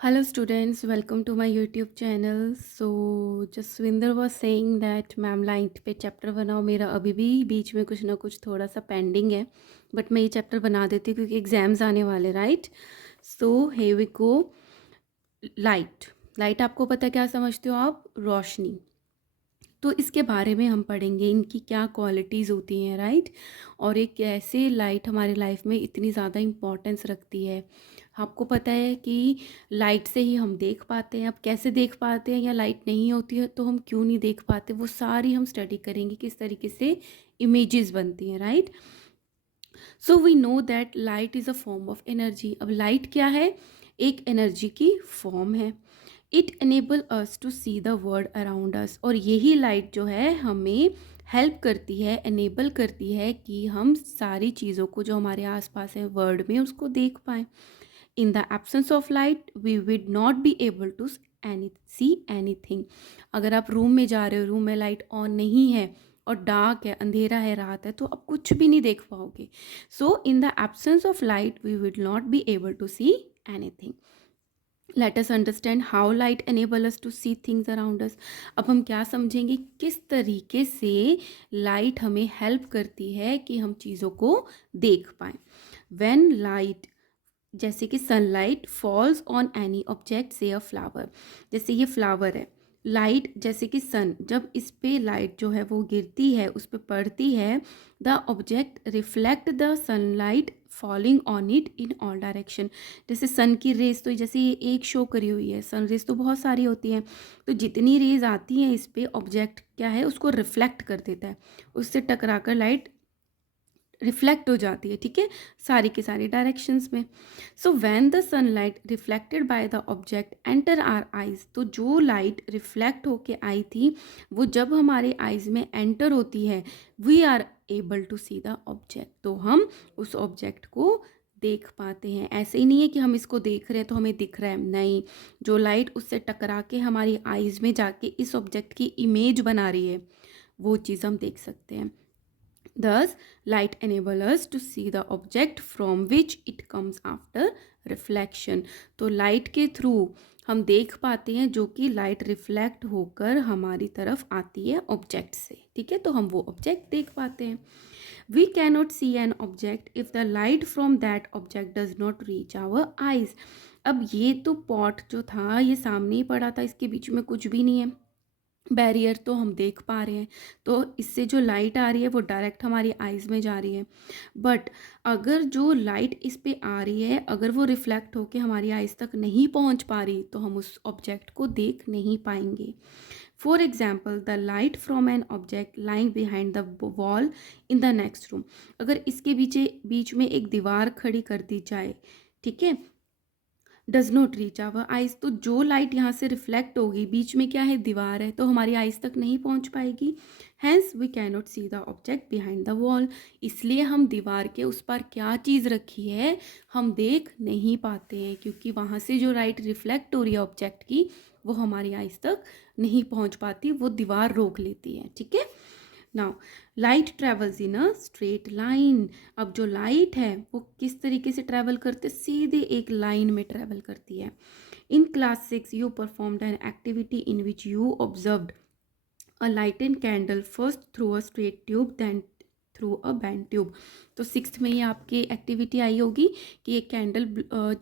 Hello students, welcome to my YouTube channel. So Jasvinder was saying that ma'am light पे chapter बनाओ। मेरा अभी भी बीच में कुछ ना कुछ थोड़ा सा पेंडिंग है, बट मैं ये चैप्टर बना देती हूँ क्योंकि एग्जाम्स आने वाले, right. So here we go. Light, light आपको पता है क्या समझते हो आप? रोशनी। तो इसके बारे में हम पढ़ेंगे, इनकी क्या क्वालिटीज़ होती हैं, राइट। और एक कैसे लाइट हमारी लाइफ में इतनी ज़्यादा इम्पोर्टेंस रखती है। आपको पता है कि लाइट से ही हम देख पाते हैं। अब कैसे देख पाते हैं, या लाइट नहीं होती है तो हम क्यों नहीं देख पाते, वो सारी हम स्टडी करेंगे, किस तरीके से इमेजेस बनती हैं, right. So we know that light is a form of energy. अब लाइट क्या है? एक एनर्जी की फॉर्म है। It enable us to see the world around us. और यही लाइट जो है हमें हेल्प करती है, एनेबल करती है कि हम सारी चीज़ों को जो हमारे आसपास है वर्ल्ड में उसको देख पाएँ। In the absence of light we would not be able to see anything. अगर आप रूम में जा रहे हो, रूम में लाइट ऑन नहीं है और डार्क है, अंधेरा है, रात है, तो आप कुछ भी नहीं देख पाओगे। So in the absence of light we would not be able to see anything. Let us understand how light enable us to see things around us. अब हम क्या समझेंगे, किस तरीके से लाइट हमें हेल्प करती है कि हम चीज़ों को देख पाएँ। व्हेन लाइट, जैसे कि sunlight falls on any object, से अ फ्लावर। जैसे ये फ्लावर है, लाइट जैसे कि सन, जब इस पे लाइट जो है वो गिरती है, उस पे पड़ती है, the object reflect the sunlight falling on it in all direction. जैसे सन की रेज, तो जैसे ये एक शो करी हुई है, सन रेज तो बहुत सारी होती हैं, तो जितनी रेज आती हैं इस पे, ऑब्जेक्ट क्या है उसको रिफ्लेक्ट कर देता है, उससे टकरा कर लाइट रिफ्लेक्ट हो जाती है, ठीक है, सारी की सारी डायरेक्शंस में। So when the sunlight reflected by the object enter our eyes, तो जो लाइट रिफ्लेक्ट होके आई थी वो जब हमारे आइज में एंटर होती है, we are able to see the object, तो हम उस ऑब्जेक्ट को देख पाते हैं। ऐसे ही नहीं है कि हम इसको देख रहे हैं तो हमें दिख रहा है, नहीं, जो लाइट उससे टकरा के हमारी आइज में जाके इस ऑब्जेक्ट की इमेज बना रही है, वो चीज़ हम देख सकते हैं। Thus, light enables us to see the object from which it comes after reflection. तो लाइट के थ्रू हम देख पाते हैं जो कि लाइट रिफ्लेक्ट होकर हमारी तरफ आती है ऑब्जेक्ट से, ठीक है, तो हम वो ऑब्जेक्ट देख पाते हैं। We cannot see an object if the light from that object does not reach our eyes. अब ये तो पॉट जो था ये सामने ही पड़ा था, इसके बीच में कुछ भी नहीं है, बैरियर तो हम देख पा रहे हैं, तो इससे जो लाइट आ रही है वो डायरेक्ट हमारी आइज़ में जा रही है। बट अगर जो लाइट इस पे आ रही है, अगर वो रिफ्लेक्ट होके हमारी आइज़ तक नहीं पहुंच पा रही, तो हम उस ऑब्जेक्ट को देख नहीं पाएंगे। For example, the light from an object lying behind the wall in the next room. अगर इसके बीच में एक दीवार खड़ी कर दी जाए, ठीक है, does not reach our eyes, तो जो लाइट यहाँ से रिफ्लेक्ट होगी, बीच में क्या है, दीवार है, तो हमारी आइज तक नहीं पहुँच पाएगी। Hence we cannot see the object behind the wall. इसलिए हम दीवार के उस पार क्या चीज़ रखी है हम देख नहीं पाते हैं, क्योंकि वहाँ से जो लाइट रिफ्लेक्ट हो रही है ऑब्जेक्ट की, वो हमारी आइज तक नहीं पहुँच पाती, वो दीवार रोक लेती है, ठीक है। Now, light travels in a straight line. अब जो लाइट है वो किस तरीके से ट्रैवल करते, सीधे एक लाइन में ट्रैवल करती है। In class 6 you performed an activity in which you observed a lighted candle first through a straight tube then through a bent tube. तो सिक्स्थ में ये आपकी एक्टिविटी आई होगी कि एक कैंडल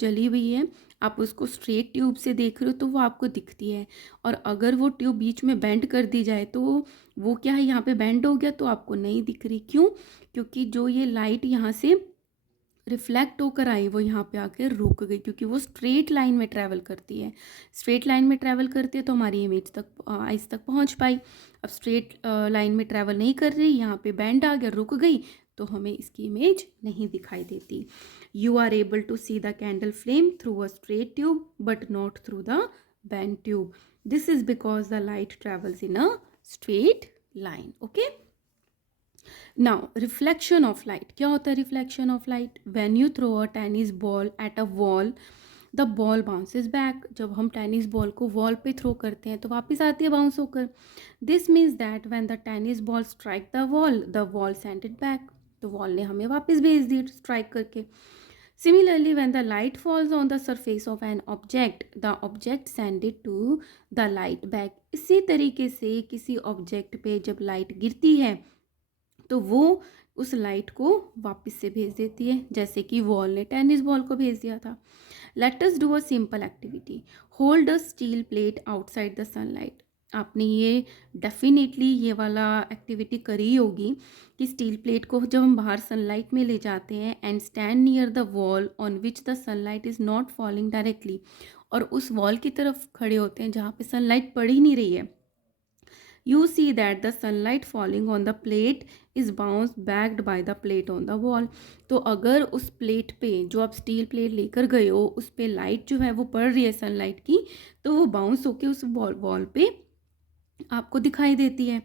जली हुई है, आप उसको स्ट्रेट ट्यूब से देख रहे हो तो वो आपको दिखती है, और अगर वो ट्यूब बीच में बेंड कर दी जाए तो वो क्या है, यहाँ पे बेंड हो गया तो आपको नहीं दिख रही। क्यों? क्योंकि जो ये लाइट यहाँ से रिफ्लेक्ट होकर आई वो यहाँ पे आके रुक गई, क्योंकि वो स्ट्रेट लाइन में ट्रैवल करती है। स्ट्रेट लाइन में ट्रैवल करती है तो हमारी इमेज तक, आइज तक पहुँच पाई। अब स्ट्रेट लाइन में ट्रैवल नहीं कर रही, यहाँ पे बैंड आ गया, रुक गई, तो हमें इसकी इमेज नहीं दिखाई देती। You are able to see the candle flame through a straight tube but not through the bent tube. This is because the light travels in a straight line. Okay, now reflection of light क्या होता है? Reflection of light, when you throw a tennis ball at a wall the ball bounces back. जब हम tennis ball को wall पे throw करते हैं तो वापस आती है बाउंस होकर। This means that when the tennis ball strike the wall send it back, तो वॉल ने हमें वापस भेज दी स्ट्राइक करके। Similarly, when the light falls on the surface of an object, the object send it to the light back. इसी तरीके से किसी ऑब्जेक्ट पे जब लाइट गिरती है तो वो उस लाइट को वापस से भेज देती है, जैसे कि वॉल ने टेनिस बॉल को भेज दिया था. Let us do a simple activity. Hold a steel plate outside the sunlight. आपने ये डेफिनेटली ये वाला एक्टिविटी करी होगी कि स्टील प्लेट को जब हम बाहर सनलाइट में ले जाते हैं and stand near the wall on which the sunlight is not falling directly, और उस वॉल की तरफ खड़े होते हैं जहाँ पे सनलाइट पड़ ही नहीं रही है. You see that the sunlight falling on the plate is bounced backed by the plate on the wall. तो अगर उस प्लेट पे जो आप स्टील प्लेट लेकर गए हो उस पे लाइट जो है वो पड़ रही है सनलाइट की, तो वो बाउंस होके उस वॉल पे आपको दिखाई देती है.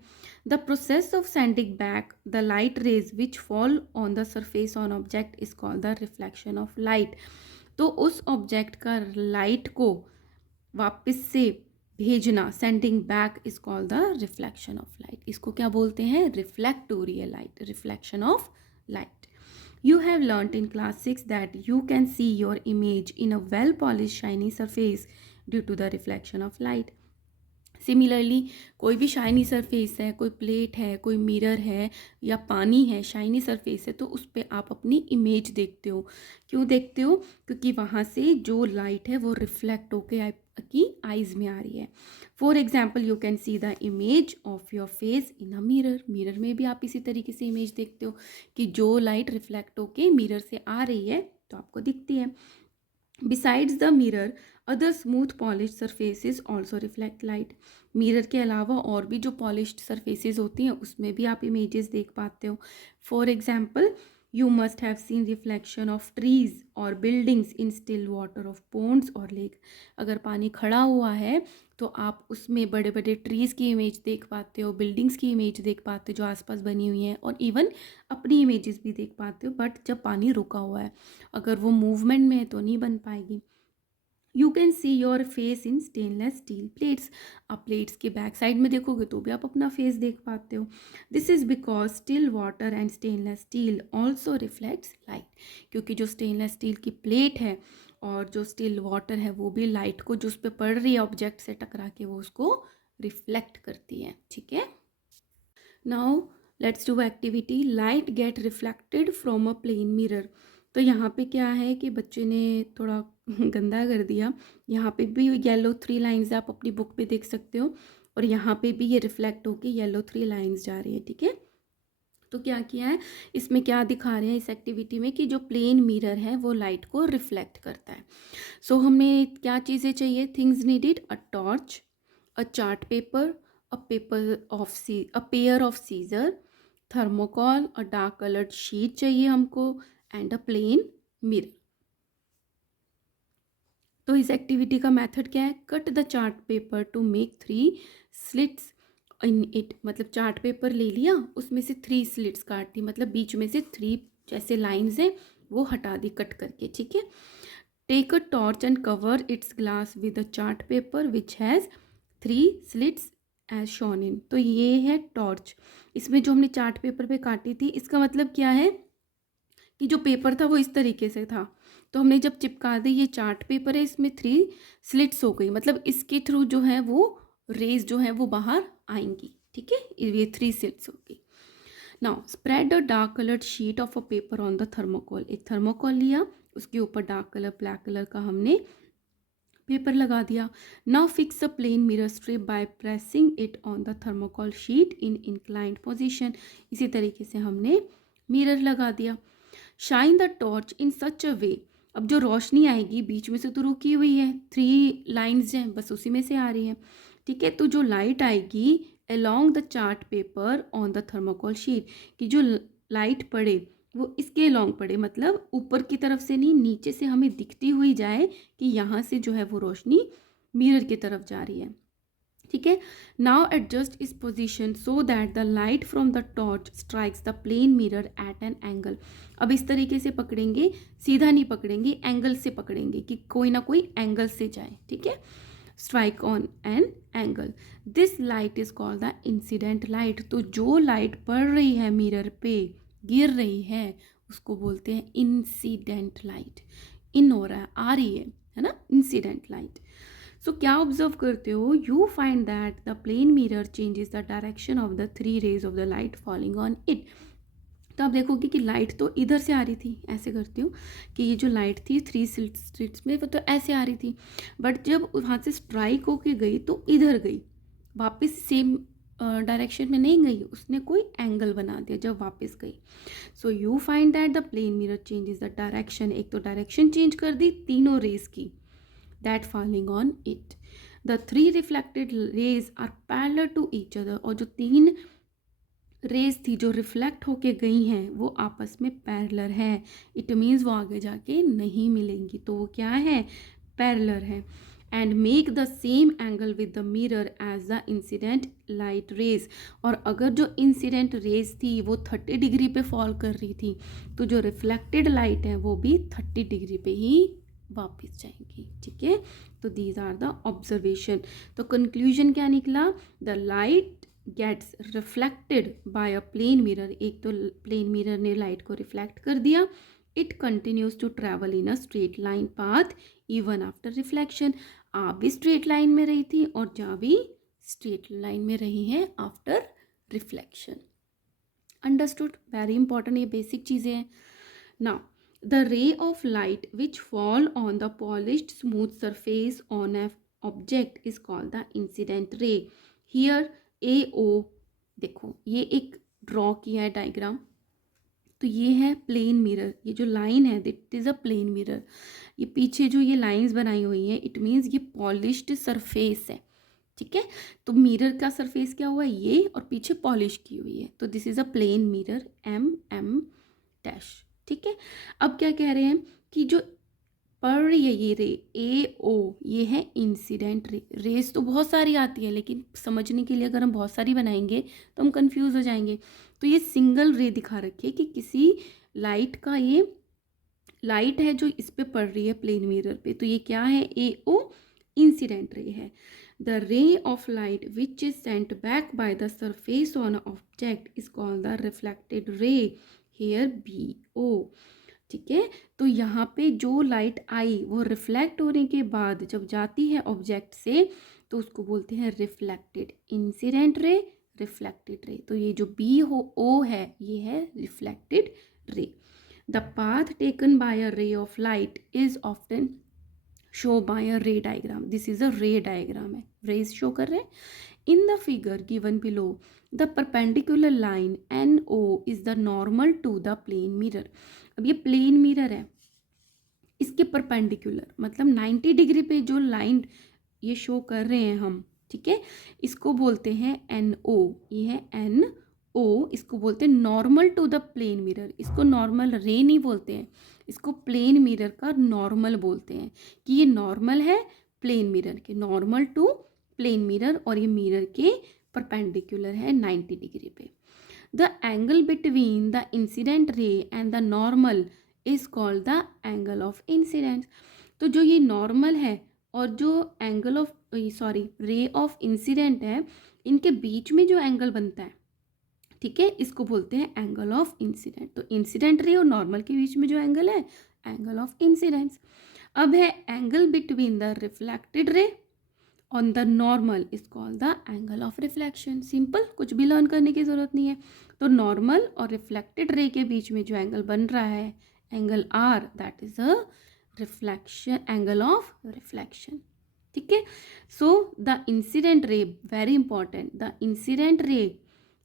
The process of sending back the light rays which fall on the surface on object is called the reflection of light. तो उस ऑब्जेक्ट का लाइट को वापस से भेजना, sending back is called the reflection of light. इसको क्या बोलते हैं? रिफ्लेक्ट हो रही है light, reflection of light. You have learnt in class 6 that you can see your image in a well polished shiny surface due to the reflection of light. Similarly कोई भी shiny surface है, कोई plate है, कोई mirror है या पानी है, शाइनी सरफेस है, तो उस पर आप अपनी इमेज देखते हो. क्यों देखते हो? क्योंकि वहाँ से जो लाइट है वो रिफ्लेक्ट होके आपकी आइज़ में आ रही है. For example you can see the image of your face in a mirror. Mirror में भी आप इसी तरीके से इमेज देखते हो कि जो लाइट रिफ्लेक्ट होके मिरर से आ रही है तो आपको दिखती है. Besides the mirror, other smooth polished surfaces also reflect light. Mirror के अलावा और भी जो पॉलिश्ड सरफेसेस होती हैं उसमें भी आप इमेजेस देख पाते हो. For example you must have seen reflection of trees और buildings in still water of ponds और लेक. अगर पानी खड़ा हुआ है तो आप उसमें बड़े बड़े ट्रीज़ की इमेज देख पाते हो, बिल्डिंग्स की इमेज देख पाते हो जो आसपास बनी हुई हैं, और इवन अपनी इमेजेस भी देख पाते हो. बट जब पानी रुका हुआ है, अगर वो मूवमेंट में है तो नहीं बन पाएगी. You can see your face in stainless steel plates. आप प्लेट्स के बैक साइड में देखोगे तो भी आप अपना फेस देख पाते हो. This is because still water and stainless steel also reflects light. क्योंकि जो स्टेनलेस स्टील की प्लेट है और जो स्टिल वाटर है वो भी लाइट को जो उस पर पड़ रही है ऑब्जेक्ट से टकरा के वो उसको रिफ्लेक्ट करती है. ठीक है. Now let's do activity. Light get reflected from a plane mirror. तो यहाँ पे क्या है कि बच्चे ने थोड़ा गंदा कर दिया. यहाँ पे भी येलो 3 लाइंस आप अपनी बुक पे देख सकते हो, और यहाँ पे भी ये रिफ्लेक्ट होके येलो 3 लाइंस जा रही है. ठीक है. तो क्या किया है, इसमें क्या दिखा रहे हैं इस एक्टिविटी में कि जो प्लेन मिरर है वो लाइट को रिफ्लेक्ट करता है. सो हमें क्या चीज़ें चाहिए? Things needed: a torch, a chart paper, a pair of scissor, thermocol, a dark coloured sheet चाहिए हमको, एंड अ प्लेन मिरर. तो इस एक्टिविटी का मेथड क्या है? Cut the chart paper two make 3 slits in it. मतलब chart paper ले लिया, उसमें से 3 स्लिट्स काट दी, मतलब बीच में से 3 जैसे लाइंस हैं वो हटा दी कट करके. ठीक है. Take a torch and cover its glass with a chart paper which has 3 slits as shown in. तो ये है टॉर्च. इसमें जो हमने चार्ट पेपर पे काटी थी, इसका मतलब क्या है कि जो पेपर था वो इस तरीके से था, तो हमने जब चिपका दी, ये चार्ट पेपर है, इसमें 3 स्लिट्स हो गई, मतलब इसके थ्रू जो है वो रेज जो है वो बाहर आएंगी. ठीक है. ये 3 स्लिट्स होगी. Now spread a dark coloured sheet of a paper on the thermocol. एक थर्मोकॉल लिया, उसके ऊपर डार्क कलर ब्लैक कलर का हमने पेपर लगा दिया. Now fix a plane mirror strip by pressing it on the thermocol sheet in inclined position. इसी तरीके से हमने मिरर लगा दिया. Shine the torch in such a way. अब जो रोशनी आएगी बीच में से तो रुकी हुई है, 3 लाइंस हैं बस उसी में से आ रही हैं. ठीक है. तो जो लाइट आएगी along the chart paper on the thermocol sheet, कि जो लाइट पड़े वो इसके अलोंग पड़े, मतलब ऊपर की तरफ से नहीं, नीचे से हमें दिखती हुई जाए कि यहाँ से जो है वो रोशनी मिरर की तरफ जा रही है. ठीक है. नाउ एडजस्ट इस position so that the light from the torch strikes the plane mirror at an angle. अब इस तरीके से पकड़ेंगे, सीधा नहीं पकड़ेंगे, एंगल से पकड़ेंगे कि कोई ना कोई एंगल से जाए. ठीक है. Strike on an angle. This light is called the incident light. तो जो लाइट पड़ रही है मिरर पे, गिर रही है, उसको बोलते हैं इंसिडेंट लाइट। इन हो रहा है, आ रही है ना, इंसिडेंट लाइट। सो क्या ऑब्जर्व करते हो, you find that the plane mirror changes the direction of the 3 rays of the light falling on it. तो आप देखोगे कि लाइट तो इधर से आ रही थी, ऐसे करती हूँ कि ये जो लाइट थी 3 स्लिट्स में, वो तो ऐसे आ रही थी, बट जब वहाँ से स्ट्राइक होके गई तो इधर गई, वापस सेम डायरेक्शन में नहीं गई, उसने कोई एंगल बना दिया जब वापस गई। So you find that the plane mirror changes the direction, एक तो डायरेक्शन चेंज कर दी तीनों रेज की, that falling on it. The 3 reflected rays are parallel to each other, और जो 3 रेज थी जो रिफ्लेक्ट होके गई हैं वो आपस में पैरेलल है। इट मीन्स वो आगे जाके नहीं मिलेंगी, तो वो क्या है, पैरेलल है। And make the same angle with the mirror as the incident light rays, और अगर जो इंसिडेंट रेज थी वो 30 डिग्री पे फॉल कर रही थी, तो जो रिफ्लेक्टेड लाइट है वो भी 30 डिग्री पे ही वापस जाएंगी। ठीक है, तो दीज आर द ऑब्जर्वेशन। तो कंक्लूजन क्या निकला, the light gets reflected by a plane mirror, एक तो प्लेन मिरर ने लाइट को रिफ्लेक्ट कर दिया, it continues to travel in a straight line path even after reflection. आप भी स्ट्रेट लाइन में रही थी और जहाँ भी स्ट्रेट लाइन में रही हैं after reflection. Understood, very important, ये बेसिक चीज़ें हैं। Now the ray of light which fall on the polished smooth surface on a object is called the incident ray. Here A O, देखो ये एक draw किया है डायग्राम, तो ये है प्लेन मिरर, ये जो लाइन है it is a plane mirror. ये पीछे जो ये लाइंस बनाई हुई हैं इट मीन्स ये पॉलिश्ड सरफेस है। ठीक है, तो मिरर का सरफेस क्या हुआ है, ये, और पीछे पॉलिश की हुई है, तो this is a plane mirror M M dash. ठीक है, अब क्या कह रहे हैं कि जो पढ़ रही है ये रे ए ओ, ये है इंसिडेंट रे। रेस तो बहुत सारी आती है, लेकिन समझने के लिए अगर हम बहुत सारी बनाएंगे तो हम कंफ्यूज हो जाएंगे। तो ये सिंगल रे दिखा रखी है कि किसी लाइट का, ये लाइट है जो इस पे पड़ रही है प्लेन मिरर पे, तो ये क्या है, ए ओ इंसिडेंट रे है। The ray of light which is sent back by the surface on object is called the reflected ray, here B O. ठीक है, तो यहाँ पे जो लाइट आई वो रिफ्लेक्ट होने के बाद जब जाती है ऑब्जेक्ट से तो उसको बोलते हैं reflected incident ray, reflected ray. तो ये जो बी हो ओ है ये है reflected ray. The path taken by a ray of light is often show by a ray diagram. This is a ray diagram है, रेज शो कर रहे हैं। In the figure given below, the perpendicular line NO is the normal to the plane mirror. अब ये plane mirror है, इसके perpendicular मतलब 90 degree पे जो लाइन ये शो कर रहे हैं हम, ठीक है, इसको बोलते हैं NO। ये है NO, इसको बोलते हैं normal to the plane mirror. इसको नॉर्मल रे नहीं बोलते हैं, इसको प्लेन मिरर का नॉर्मल बोलते हैं, कि ये नॉर्मल है प्लेन मिरर के, नॉर्मल टू प्लेन मिरर, और ये मिरर के परपेंडिकुलर है 90 डिग्री पे। The angle between the incident ray and the normal is called the angle of incidence. तो जो ये नॉर्मल है और जो angle of ray of incident है, इनके बीच में जो एंगल बनता है, ठीक है, इसको बोलते हैं एंगल ऑफ इंसिडेंट। तो इंसिडेंट रे और नॉर्मल के बीच में जो एंगल है, एंगल ऑफ इंसिडेंस। अब है एंगल बिटवीन द रिफ्लेक्टेड रे on the normal is called the angle of reflection. Simple, कुछ भी लर्न करने की ज़रूरत नहीं है। तो नॉर्मल और रिफ्लेक्टेड रे के बीच में जो एंगल बन रहा है, angle R, that is a reflection, angle of reflection. ठीक है, so the incident ray, very important, the incident ray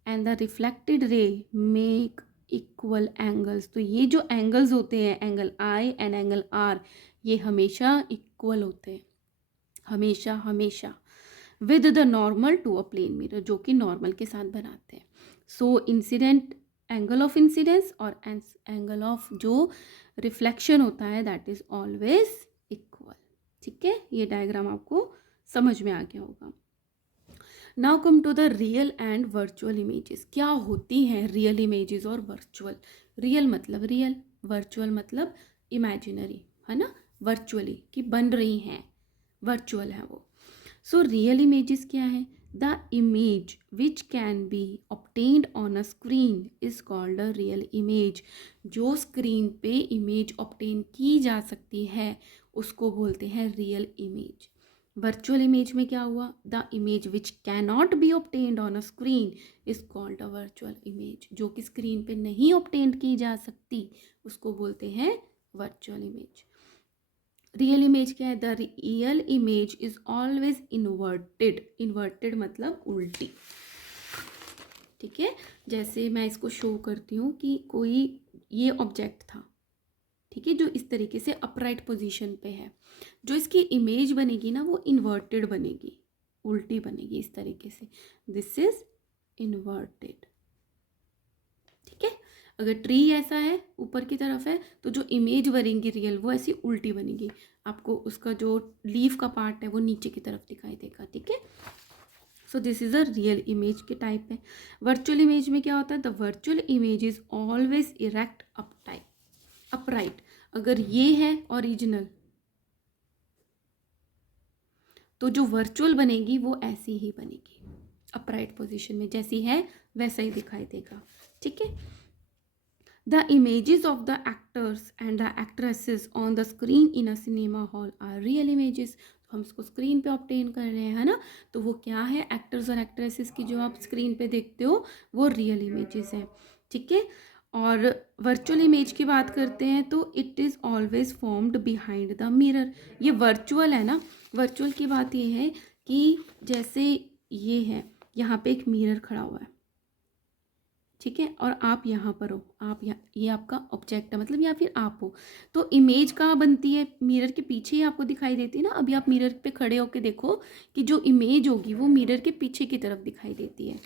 and the reflected ray make equal angles. तो ये जो एंगल्स होते हैं, angle I and angle R, ये हमेशा equal होते हैं, हमेशा हमेशा, with the normal to a plane mirror, जो कि नॉर्मल के साथ बनाते हैं। So incident, angle of incidence और एंगल ऑफ जो रिफ्लेक्शन होता है, दैट इज ऑलवेज इक्वल। ठीक है, ये डायग्राम आपको समझ में आ गया होगा। Now come to the real and virtual images. क्या होती हैं रियल इमेजेस और वर्चुअल? रियल मतलब रियल, वर्चुअल मतलब इमेजिनरी, है ना, वर्चुअली कि बन रही हैं, वर्चुअल है वो। सो रियल इमेजेस क्या है? The image which can be obtained on a screen is called a real image. जो स्क्रीन पे इमेज ऑब्टेन की जा सकती है उसको बोलते हैं रियल इमेज। वर्चुअल इमेज में क्या हुआ, the image which can not be obtained on a screen is called a virtual image. जो कि स्क्रीन पे नहीं ऑब्टेन की जा सकती उसको बोलते हैं वर्चुअल इमेज। रियल इमेज क्या है, the real image is always inverted. Inverted मतलब उल्टी, ठीक है। जैसे मैं इसको शो करती हूँ कि कोई ये ऑब्जेक्ट था, ठीक है, जो इस तरीके से अपराइट पोजीशन पे है, जो इसकी इमेज बनेगी ना वो इन्वर्टेड बनेगी, उल्टी बनेगी इस तरीके से, दिस इज इन्वर्टेड, ठीक है। अगर ट्री ऐसा है ऊपर की तरफ है तो जो इमेज बनेगी रियल वो ऐसी उल्टी बनेगी, आपको उसका जो लीफ का पार्ट है वो नीचे की तरफ दिखाई देगा, ठीक है। So this is a real image के टाइप है। वर्चुअल इमेज में क्या होता है, the virtual image is always erect upright. अगर ये है ओरिजिनल तो जो वर्चुअल बनेगी वो ऐसी ही बनेगी, अपराइट पोजीशन में, जैसी है वैसा ही दिखाई देगा, ठीक है। The images of the actors and the actresses on the screen in a cinema hall are real images. हम इसको स्क्रीन पे ऑब्टेन कर रहे हैं, है ना, तो वो क्या है, एक्टर्स और एक्ट्रेसेस की जो आप स्क्रीन पे देखते हो वो रियल इमेजेस हैं, ठीक है। और वर्चुअल इमेज की बात करते हैं तो it is always formed behind the mirror. ये वर्चुअल है ना, वर्चुअल की बात ये है कि जैसे ये है, यहाँ पे एक मिरर खड़ा हुआ है, ठीक है, और आप यहाँ पर हो, आप यहाँ, ये आपका ऑब्जेक्ट है मतलब या फिर आप हो, तो इमेज कहाँ बनती है, मिरर के पीछे ही आपको दिखाई देती है ना। अभी आप मिरर पे खड़े होके देखो कि जो इमेज होगी वो मिरर के पीछे की तरफ दिखाई देती है।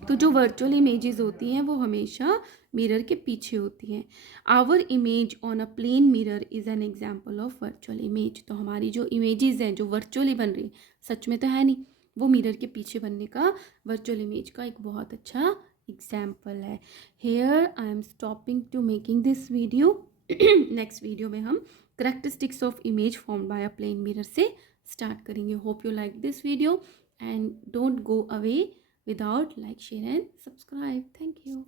तो जो वर्चुअल इमेजेस होती हैं वो हमेशा मिरर के पीछे होती हैं। Our image on a plane mirror is an example of virtual image. तो हमारी जो इमेजेस हैं जो वर्चुअली बन रही, सच में तो है नहीं, वो मिरर के पीछे बनने का वर्चुअल इमेज का एक बहुत अच्छा एग्जाम्पल है। Here I am stopping to making this video. Next video में हम characteristics of image form by a plane mirror से स्टार्ट करेंगे। Hope you like this video and don't go away without like, share and subscribe. Thank you.